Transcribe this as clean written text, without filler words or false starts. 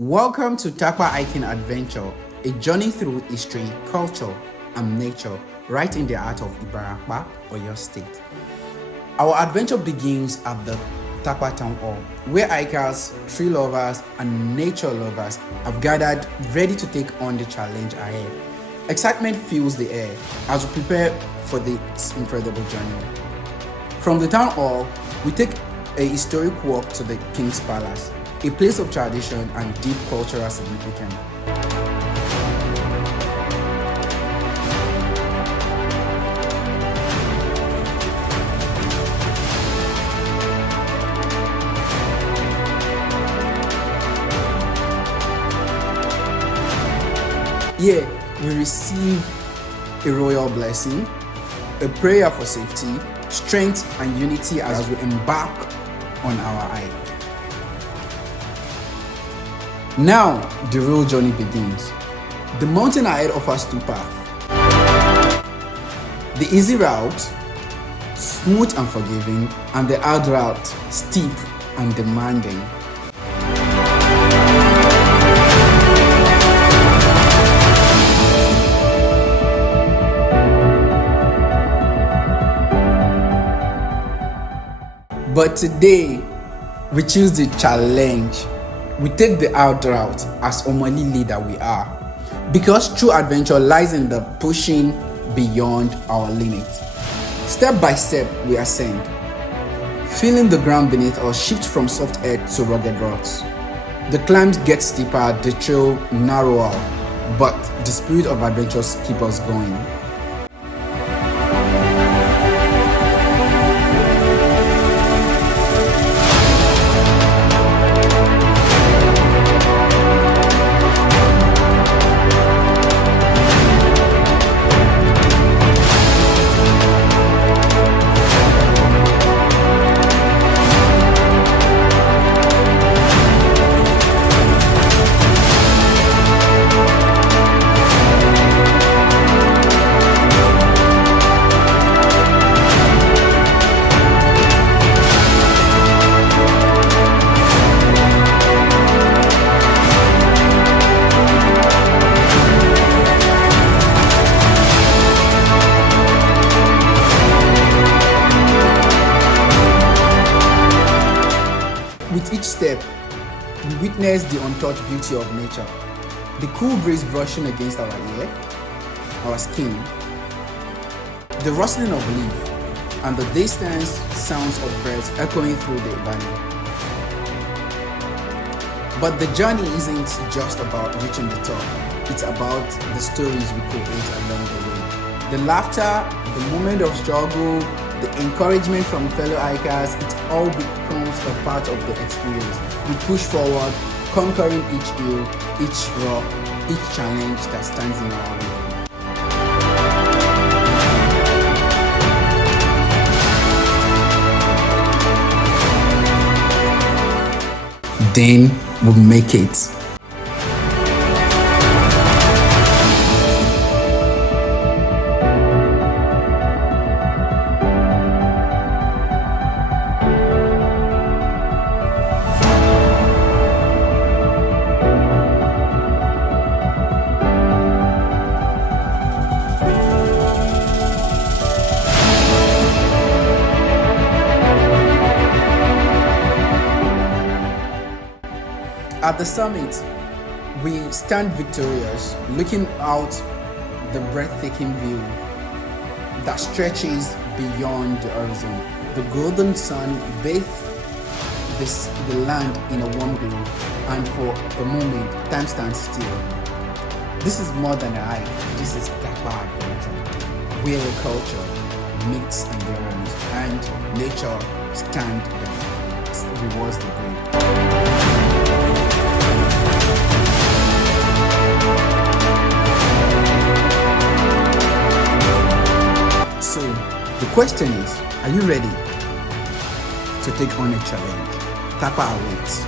Welcome to Tapa Hiking Adventure, a journey through history, culture, and nature right in the heart of Ibarapa Oyo State. Our adventure begins at the Tapa Town Hall, where hikers, tree lovers, and nature lovers have gathered ready to take on the challenge ahead. Excitement fills the air as we prepare for this incredible journey. From the town hall, we take a historic walk to the King's Palace, a place of tradition and deep cultural significance. Here, we receive a royal blessing, a prayer for safety, strength, and unity as we embark on our hike. Now, the real journey begins. The mountain ahead offers two paths. The easy route, smooth and forgiving, and the hard route, steep and demanding. But today, we choose the challenge. We take the hard route as Omali leader we are, because true adventure lies in the pushing beyond our limits. Step by step, we ascend, feeling the ground beneath us shift from soft earth to rugged rocks. The climbs get steeper, the trail narrower, but the spirit of adventure keeps us going. With each step, we witness the untouched beauty of nature. The cool breeze brushing against our ear, our skin, the rustling of leaves, and the distant sounds of birds echoing through the valley. But the journey isn't just about reaching the top. It's about the stories we create along the way. The laughter, the moment of struggle, the encouragement from fellow hikers, it all becomes a part of the experience. We push forward, conquering each hill, each rock, each challenge that stands in our way. Then we'll make it. At the summit, we stand victorious, looking out the breathtaking view that stretches beyond the horizon. The golden sun bathes the land in a warm glow, and for a moment, time stands still. This is more than a hike. This is Tapa Adventure, where culture meets endurance and nature rewards the brave. So, the question is, are you ready to take on a challenge? Tapa awaits.